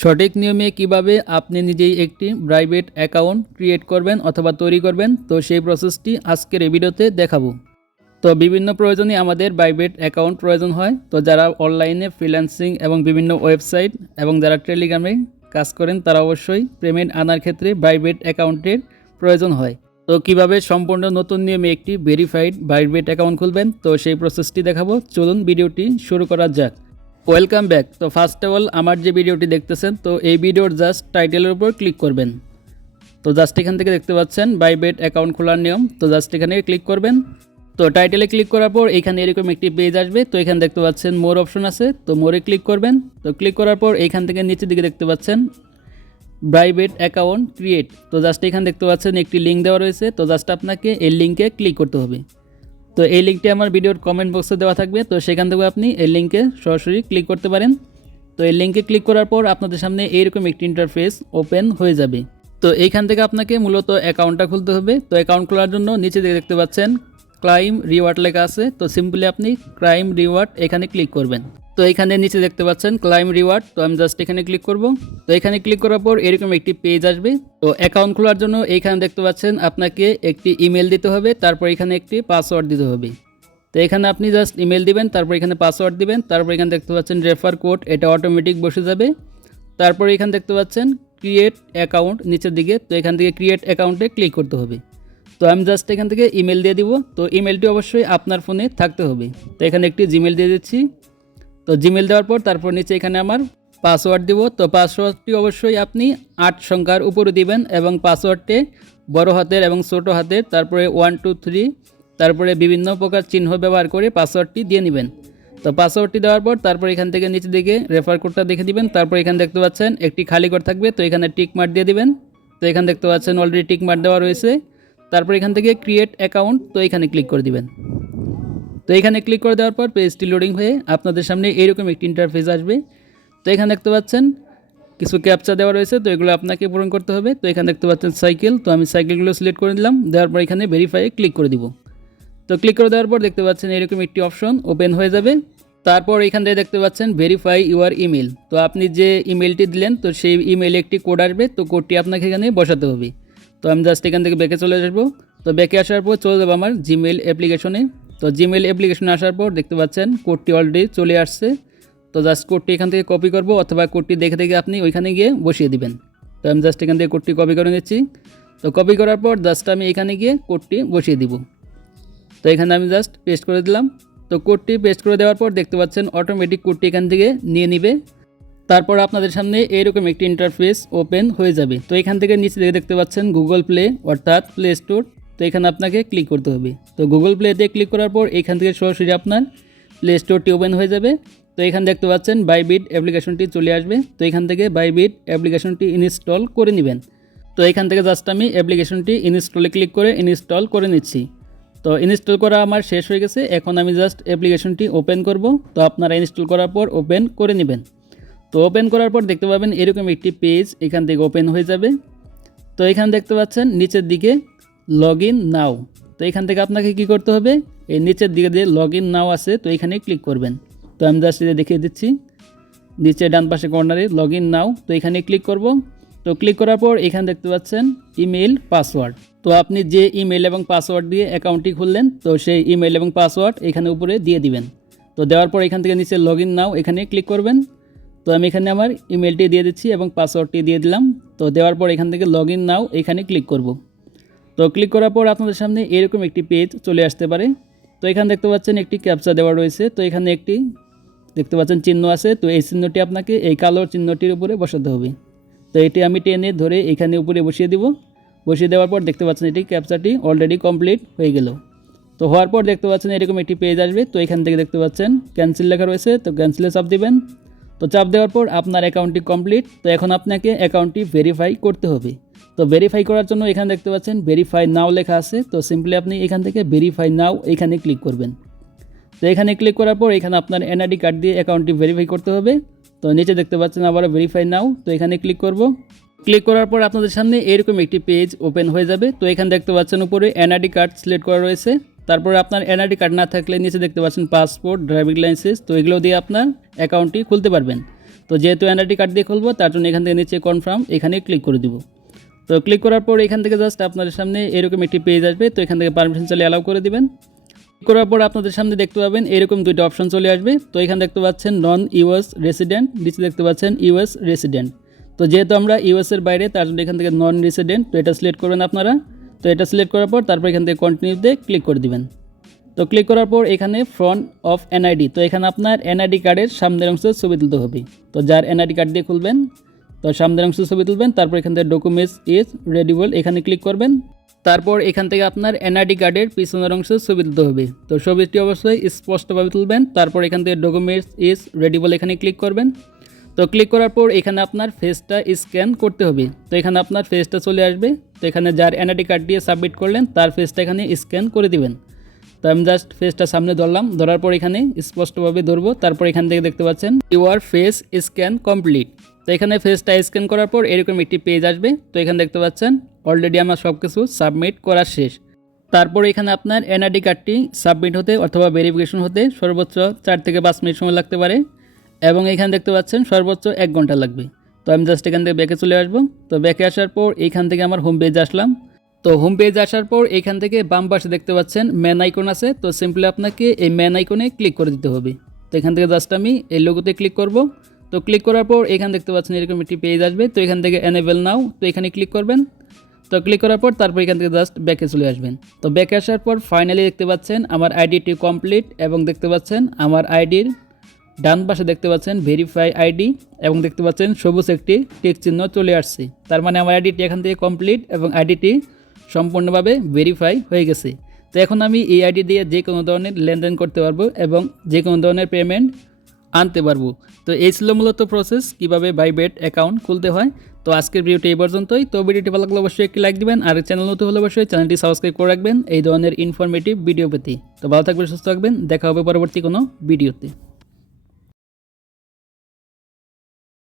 সঠিক নিয়মে কীভাবে আপনি নিজেই একটি প্রাইভেট অ্যাকাউন্ট ক্রিয়েট করবেন অথবা তৈরি করবেন, তো সেই প্রসেসটি আজকের এই ভিডিওতে দেখাবো। তো বিভিন্ন প্রয়োজনে আমাদের প্রাইভেট অ্যাকাউন্ট প্রয়োজন হয়, তো যারা অনলাইনে ফ্রিল্যান্সিং এবং বিভিন্ন ওয়েবসাইট এবং যারা টেলিগ্রামে কাজ করেন, তারা অবশ্যই পেমেন্ট আনার ক্ষেত্রে প্রাইভেট অ্যাকাউন্টের প্রয়োজন হয়। তো কীভাবে সম্পূর্ণ নতুন নিয়মে একটি ভেরিফাইড প্রাইভেট অ্যাকাউন্ট খুলবেন, তো সেই প্রসেসটি দেখাবো। চলুন ভিডিওটি শুরু করা যাক। ওয়েলকাম ব্যাক তো ফার্স্ট অফ অল আমার যে ভিডিওটি দেখতেছেন, তো এই ভিডিওর জাস্ট টাইটেলের উপর ক্লিক করবেন। তো জাস্ট এখান থেকে দেখতে পাচ্ছেন বাইবেট অ্যাকাউন্ট খোলার নিয়ম। তো জাস্ট এখানে ক্লিক করবেন। তো টাইটেলে ক্লিক করার পর এখানে এরকম একটি পেজ আসবে। তো এখানে দেখতে পাচ্ছেন মোর অপশন আছে। তো মোরে ক্লিক করবেন। তো ক্লিক করার পর এখান থেকে নিচের দিকে দেখতে পাচ্ছেন প্রাইভেট অ্যাকাউন্ট ক্রিয়েট তো জাস্ট এখানে দেখতে পাচ্ছেন, একটি লিঙ্ক দেওয়া রয়েছে। তো জাস্ট আপনাকে এই লিঙ্কে ক্লিক করতে হবে। তো এই লিঙ্কটি আমার ভিডিওর কমেন্ট বক্সে দেওয়া থাকবে। তো সেখান থেকে আপনি এই লিঙ্কে সরাসরি ক্লিক করতে পারেন। তো এই লিঙ্কে ক্লিক করার পর আপনাদের সামনে এইরকম একটি ইন্টারফেস ওপেন হয়ে যাবে। তো এইখান থেকে আপনাকে মূলত অ্যাকাউন্টটা খুলতে হবে। তো অ্যাকাউন্ট খোলার জন্য নিচে দেখতে পাচ্ছেন ক্রাইম রিওয়ার্ড লেখা আছে। তো সিম্পলি আপনি ক্রাইম রিওয়ার্ড এখানে ক্লিক করবেন। তো এখানে নিচে দেখতে পাচ্ছেন ক্লাইম রিওয়ার্ড তো আমি জাস্ট এখানে ক্লিক করব। তো এখানে ক্লিক করার পর এরকম একটি পেজ আসবে। তো অ্যাকাউন্ট খোলার জন্য এইখানে দেখতে পাচ্ছেন আপনাকে একটি ইমেল দিতে হবে, তারপর এখানে একটি পাসওয়ার্ড দিতে হবে। তো এখানে আপনি জাস্ট ইমেল দিবেন, তারপর এখানে পাসওয়ার্ড দিবেন, তারপর এখানে দেখতে পাচ্ছেন রেফার কোড এটা অটোমেটিক বসে যাবে। তারপর এখানে দেখতে পাচ্ছেন ক্রিয়েট অ্যাকাউন্ট নিচের দিকে, তো এখান থেকে ক্রিয়েট অ্যাকাউন্টে ক্লিক করতে হবে। তো আমি জাস্ট এখান থেকে ইমেল দিয়ে দিব। তো ইমেলটি অবশ্যই আপনার ফোনে থাকতে হবে। তো এখানে একটি জিমেল দিয়ে দিচ্ছি। তো জিমেল দেওয়ার পর তারপর নিচে এখানে আমার পাসওয়ার্ড দিব। তো পাসওয়ার্ডটি অবশ্যই আপনি আট সংখ্যার উপরে দিবেন এবং পাসওয়ার্ডটি বড় হাতের এবং ছোট হাতের, তারপরে ওয়ান টু থ্রি তারপরে বিভিন্ন প্রকার চিহ্ন ব্যবহার করে পাসওয়ার্ডটি দিয়ে নেবেন। তো পাসওয়ার্ডটি দেওয়ার পর তারপর এখান থেকে নিচে দিকে রেফার কোডটা দেখে দিবেন। তারপর এখানে দেখতে পাচ্ছেন একটি খালি ঘর থাকবে। তো এখানে টিক মার্ক দিয়ে দিবেন। তো এখানে দেখতে পাচ্ছেন অলরেডি টিক মার্ক দেওয়া রয়েছে। তারপর এখান থেকে ক্রিয়েট অ্যাকাউন্ট তো এখানে ক্লিক করে দিবেন। তো এখানে ক্লিক করে দেওয়ার পর পেজটি লোডিং হয়ে আপনাদের সামনে এইরকম একটি ইন্টারফেস আসবে। তো এখানে দেখতে পাচ্ছেন কিছু ক্যাপচা দেওয়া রয়েছে, তো এগুলো আপনাকে পূরণ করতে হবে। তো এখানে দেখতে পাচ্ছেন সাইকেল তো আমি সাইকেলগুলো সিলেক্ট করে নিলাম দেওয়ার পর এখানে ভেরিফাই ক্লিক করে দিব। তো ক্লিক করে দেওয়ার পর দেখতে পাচ্ছেন এরকম একটি অপশন ওপেন হয়ে যাবে। তারপর এখান থেকে দেখতে পাচ্ছেন ভেরিফাই ইউর ইমেল তো আপনি যে ইমেলটি দিলেন, তো সেই ইমেলে একটি কোড আসবে, তো কোডটি আপনাকে এখানে বসাতে হবে। তো আমি জাস্ট এখান থেকে ব্যাকে চলে আসব। তো ব্যাকে আসার পর চলে যাব আমার জিমেল অ্যাপ্লিকেশনে তো জিমেল অ্যাপ্লিকেশনে আসার পর দেখতে পাচ্ছেন কোডটি অলরেডি চলে আসছে। তো জাস্ট কোডটি এখান থেকে কপি করব অথবা কোডটি দেখে দেখে আপনি ওইখানে গিয়ে বসিয়ে দিবেন। তো আমি জাস্ট এখান থেকে কোডটি কপি করে নিচ্ছি। তো কপি করার পর জাস্ট আমি এখানে গিয়ে কোডটি বসিয়ে দিব। তো এখানে আমি জাস্ট পেস্ট করে দিলাম। তো কোডটি পেস্ট করে দেওয়ার পর দেখতে পাচ্ছেন অটোমেটিক কোডটি এখান থেকে নিয়ে নিবে। তারপর আপনাদের সামনে এরকম একটি ইন্টারফেস ওপেন হয়ে যাবে। তো এখান থেকে নিচে দিকে দেখতে পাচ্ছেন গুগল প্লে অর্থাৎ প্লে স্টোর তো এখানে আপনাকে ক্লিক করতে হবে। তো গুগল প্লেতে ক্লিক করার পর এখান থেকে সরাসরি আপনার প্লে স্টোরটি ওপেন হয়ে যাবে। তো এখানে দেখতে পাচ্ছেন বাইবিট অ্যাপ্লিকেশনটি চলে আসবে। তো এখান থেকে বাইবিট অ্যাপ্লিকেশনটি ইনস্টল করে নেবেন। তো এখান থেকে জাস্ট আমি অ্যাপ্লিকেশনটি ইনস্টলে ক্লিক করে ইনস্টল করে নিচ্ছি। তো ইনস্টল করা আমার শেষ হয়ে গেছে। এখন আমি জাস্ট অ্যাপ্লিকেশনটি ওপেন করব। তো আপনারা ইনস্টল করার পর ওপেন করে নেবেন। তো ওপেন করার পর দেখতে পাবেন এরকম একটি পেজ এখান থেকে ওপেন হয়ে যাবে। তো এখানে দেখতে পাচ্ছেন নিচের দিকে লগ ইন নাও তো এখান থেকে আপনাকে কি করতে হবে? এই নিচের দিকে যে লগ ইন নাও আছে, তো এখানে ক্লিক করবেন। তো আমি জাস্ট এটা দেখিয়ে দিচ্ছি। নিচে ডান পাশে কর্নারে লগ ইন নাও তো এখানে ক্লিক করব। তো ক্লিক করার পর এখানে দেখতে পাচ্ছেন ইমেল পাসওয়ার্ড তো আপনি যে ইমেল এবং পাসওয়ার্ড দিয়ে অ্যাকাউন্টটি খুললেন, তো সেই ইমেল এবং পাসওয়ার্ড এখানে উপরে দিয়ে দিবেন। তো দেওয়ার পর এখান থেকে নিচে লগ ইন নাও এখানে ক্লিক করবেন। তো আমি এখানে আমার ইমেলটি দিয়ে দিচ্ছি এবং পাসওয়ার্ডটি দিয়ে দিলাম। তো দেওয়ার পর এখান থেকে লগ ইন নাও এখানে ক্লিক করব। তো ক্লিক করার পর আপনাদের সামনে এরকম একটি পেজ চলে আসতে পারে। তো এখানে দেখতে পাচ্ছেন একটি ক্যাপচা দেওয়া রয়েছে। তো এখানে একটি দেখতে পাচ্ছেন চিহ্ন আছে। তো এই চিহ্নটি আপনাকে এই কালো চিহ্নটির উপরে বসাতে হবে। তো এটি আমি টেনে ধরে এখানে উপরে বসিয়ে দিব। বসিয়ে দেওয়ার পর দেখতে পাচ্ছেন এটি ক্যাপচাটি অলরেডি কমপ্লিট হয়ে গেল। তো হওয়ার পর দেখতে পাচ্ছেন এরকম একটি পেজ আসবে। তো এখান থেকে দেখতে পাচ্ছেন ক্যান্সেল লেখা রয়েছে। তো ক্যান্সেলে চাপ দেবেন। তো চাপ দেওয়ার পর আপনার অ্যাকাউন্টটি কমপ্লিট তো এখন আপনাকে অ্যাকাউন্টটি ভেরিফাই করতে হবে। তো ভেরিফাই করার জন্য এখানে দেখতে পাচ্ছেন ভেরিফাই নাও লেখা আছে। তো সিম্পলি আপনি এখান থেকে ভেরিফাই নাও এখানে ক্লিক করবেন। তো এখানে ক্লিক করার পর এখানে আপনার এনআইডি কার্ড দিয়ে অ্যাকাউন্টটি ভেরিফাই করতে হবে। তো নিচে দেখতে পাচ্ছেন আবার ভেরিফাই নাও তো এখানে ক্লিক করব। ক্লিক করার পর আপনাদের সামনে এরকম একটি পেজ ওপেন হয়ে যাবে। তো এখানে দেখতে পাচ্ছেন উপরে এনআইডি কার্ড সিলেক্ট করা রয়েছে। তারপরে আপনার এনআইডি কার্ড না থাকলে নিচে দেখতে পাচ্ছেন পাসপোর্ট ড্রাইভিং লাইসেন্স তো এগুলো দিয়ে আপনার অ্যাকাউন্টটি খুলতে পারবেন। তো যেহেতু এনআইডি কার্ড দিয়ে খুলবো, তার জন্য এখান থেকে নিচে কনফার্ম এখানে ক্লিক করে দিব। তো ক্লিক করার পর এখান থেকে জাস্ট আপনাদের সামনে এরকম একটি পেজ আসবে, তো এখান থেকে পারমিশন চালিয়ে অ্যালাউ করে দিবেন। ক্লিক করার পর আপনাদের সামনে দেখতে পাবেন এরকম দুইটা অপশন চলে আসবে। তো এখানে দেখতে পাচ্ছেন নন ইউএস রেসিডেন্ট নিচে দেখতে পাচ্ছেন ইউএস রেসিডেন্ট তো যেহেতু আমরা ইউএসের বাইরে, তার জন্য এখান থেকে নন রেসিডেন্ট তো এটা সিলেক্ট করবেন আপনারা। তো এটা সিলেক্ট করার পর তারপর এখান থেকে কন্টিনিউতে ক্লিক করে দিবেন। তো ক্লিক করার পর এখানে ফ্রন্ট অফ এনআইডি তো এখানে আপনার এনআইডি কার্ডের সামনের অংশ ছবি তুলতে হবে। তো যার এনআইডি কার্ড দিয়ে খুলবেন তো সামনের অংশ ছবি তুলবেন, তারপর এখান থেকে ডকুমেন্টস ইজ রেডিবল এখানে ক্লিক করবেন। তারপর এখান থেকে আপনার এনআইডি কার্ডের পিছনের অংশ ছবি তুলতে হবে। তো ছবিটি অবশ্যই স্পষ্টভাবে তুলবেন, তারপর এখান থেকে ডকুমেন্টস ইজ রেডিবল এখানে ক্লিক করবেন। তো ক্লিক করার পর এখানে আপনার ফেসটা স্ক্যান করতে হবে। তো এখানে আপনার ফেসটা চলে আসবে। তো এখানে যার এনআইডি কার্ড দিয়ে সাবমিট করলেন, তার ফেসটা এখানে স্ক্যান করে দিবেন। তো আমি জাস্ট ফেসটা সামনে ধরলাম, ধরার পর এখানে স্পষ্টভাবে ধরবো। তারপর এখান থেকে দেখতে পাচ্ছেন ইউর ফেস স্ক্যান কমপ্লিট এখানে ফেসটা স্ক্যান করার পর এরকম একটি পেজ আসবে। তো এখানে দেখতে পাচ্ছেন অলরেডি আমার সব কিছু সাবমিট করা শেষ। তারপর এখানে আপনার এনআইডি কার্ডটি সাবমিট হতে অথবা ভেরিফিকেশন হতে সর্বোচ্চ চার থেকে পাঁচ মিনিট সময় লাগতে পারে। এবং এখানে দেখতে পাচ্ছেন, সর্বোচ্চ এক ঘণ্টা লাগবে। তো আমি জাস্ট এখান থেকে ব্যাকে চলে আসব। তো ব্যাকে আসার পর এইখান থেকে আমার হোম পেজ আসলাম। তো হোম পেজ আসার পর এখান থেকে বাম পাশে দেখতে পাচ্ছেন ম্যান আইকন আছে। তো সিম্পলি আপনাকে এই ম্যান আইকনে ক্লিক করে দিতে হবে। তো এখান থেকে জাস্ট আমি এই লোগোতে ক্লিক করব। তো ক্লিক করার পর এখানে দেখতে পাচ্ছেন এরকম একটি পেজ আসবে। তো এখান থেকে এনেবেল নাও তো এখানে ক্লিক করবেন। তো ক্লিক করার পর তারপর এখান থেকে জাস্ট ব্যাকে চলে আসবেন। তো ব্যাকে আসার পর ফাইনালি দেখতে পাচ্ছেন আমার আইডিটি কমপ্লিট এবং দেখতে পাচ্ছেন আমার আইডির ডান পাশে দেখতে পাচ্ছেন ভেরিফাই আইডি এবং দেখতে পাচ্ছেন সবুজ একটি টিক চিহ্ন চলে আসছে। তার মানে আমার আইডিটি এখান থেকে কমপ্লিট এবং আইডিটি সম্পূর্ণভাবে ভেরিফাই হয়ে গেছে। তো এখন আমি এই আইডি দিয়ে যে কোনো ধরনের লেনদেন করতে পারব এবং যে কোনো ধরনের পেমেন্ট আনতে পারব। তো এই ছিল মূলত প্রসেস কীভাবে বাইবেট অ্যাকাউন্ট খুলতে হয়। তো আজকের ভিডিওটি এই পর্যন্তই। তো ভিডিওটি ভালো লাগলে অবশ্যই একটি লাইক দিবেন, আর চ্যানেল নতুন হলে অবশ্যই চ্যানেলটি সাবস্ক্রাইব করে রাখবেন। এই ধরনের ইনফরমেটিভ ভিডিও পেতে। তো ভালো থাকবেন, সুস্থ থাকবেন। দেখা হবে পরবর্তী কোনো ভিডিওতে